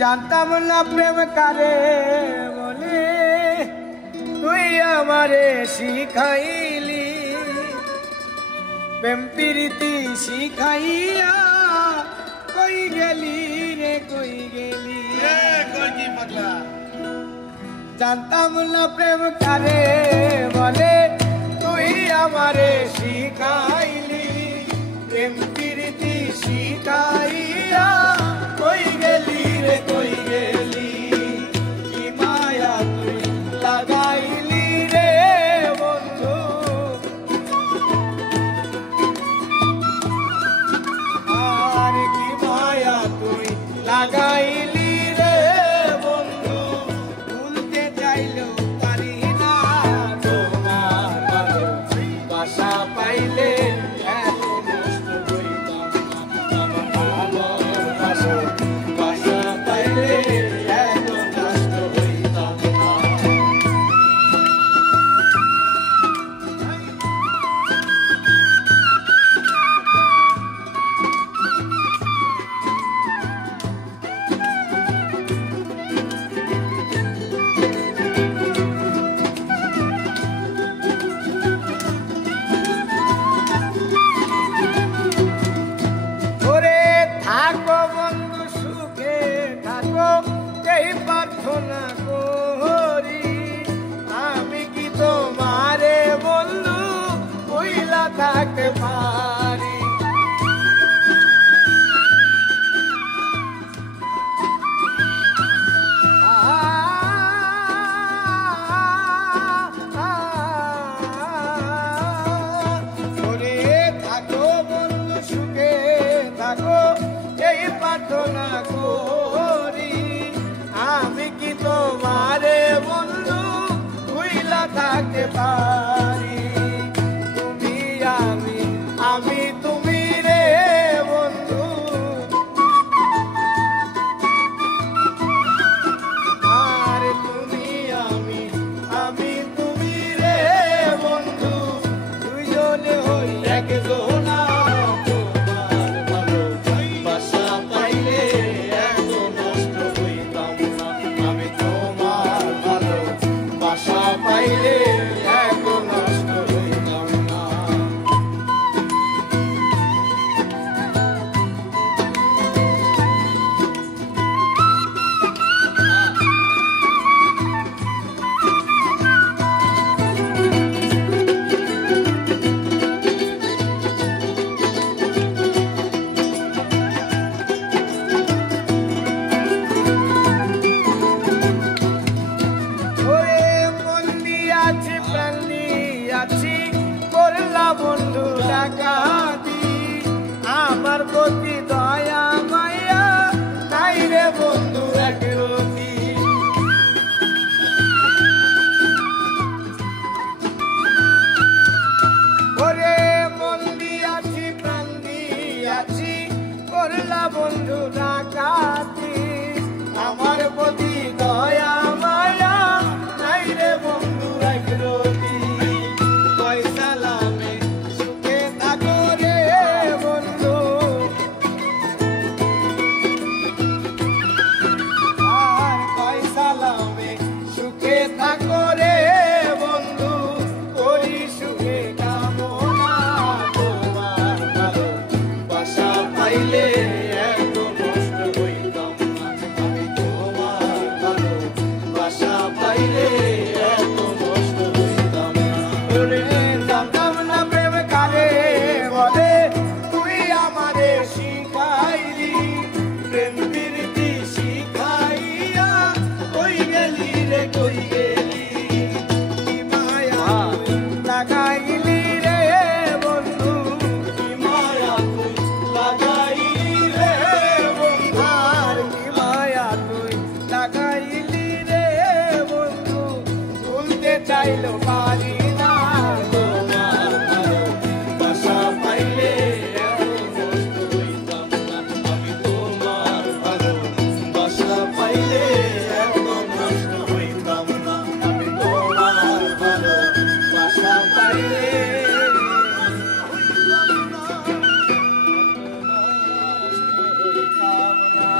জানতাম না প্রেম কারে বলে, তুই আমারে শিখাইলি। প্রেম প্রীতি শিখাইয়া কই গেলি রে কই গেলি। জানতাম না প্রেম কারে বলে, তুই আমারে শিখাইলি। প্রেম প্রীতি শিখাইয়া কই গেলি রে কই গেলি। কি মায়া তুই লাগাইলি রে বন্ধু, আর কি মায়া তুই লাগাইলি রে বন্ধু। ভুলতে চাইলেও পারি না তোমার ভালোবাসা পাইলে। এই প্রার্থনা করি আমি কি তোমারে বন্ধু ভুইলা থাকতে পারি। ওরে থাকো বন্ধু সুখে থাকো এই প্রার্থনা করি আমি কি তোমারে বন্ধু ভুইলা থাকতে পারি। তুমি আমি আমি তুমি রে বন্ধু, আর তুমি আমি আমি তুমি রে বন্ধু। দুইজনে হই একজনা তোমার ভালোবাসা পাইলে এত নষ্ট হইতাম না। আমি তোমার ভালোবাসা পাইলে এত নষ্ট হইতাম না। করলা বন্ধু ডাকাতি, আমার প্রতি দয়া মায়া নাই রে বন্ধু একরতি। ওরে মন দিয়াছি প্রাণ দিয়াছি করলা বন্ধু ডাকাতি, আমার প্রতি দয়া মায়া নাই রে বন্ধু একরতি। চাইলো পারি না তোমার ভালোবাসা পাইলে এত নষ্ট হইতাম না। আমি তোমার ভালোবাসা পাইলে এত নষ্ট হইতাম না। আমি তোমার ভালোবাসা পাইলে এত নষ্ট হইতাম না।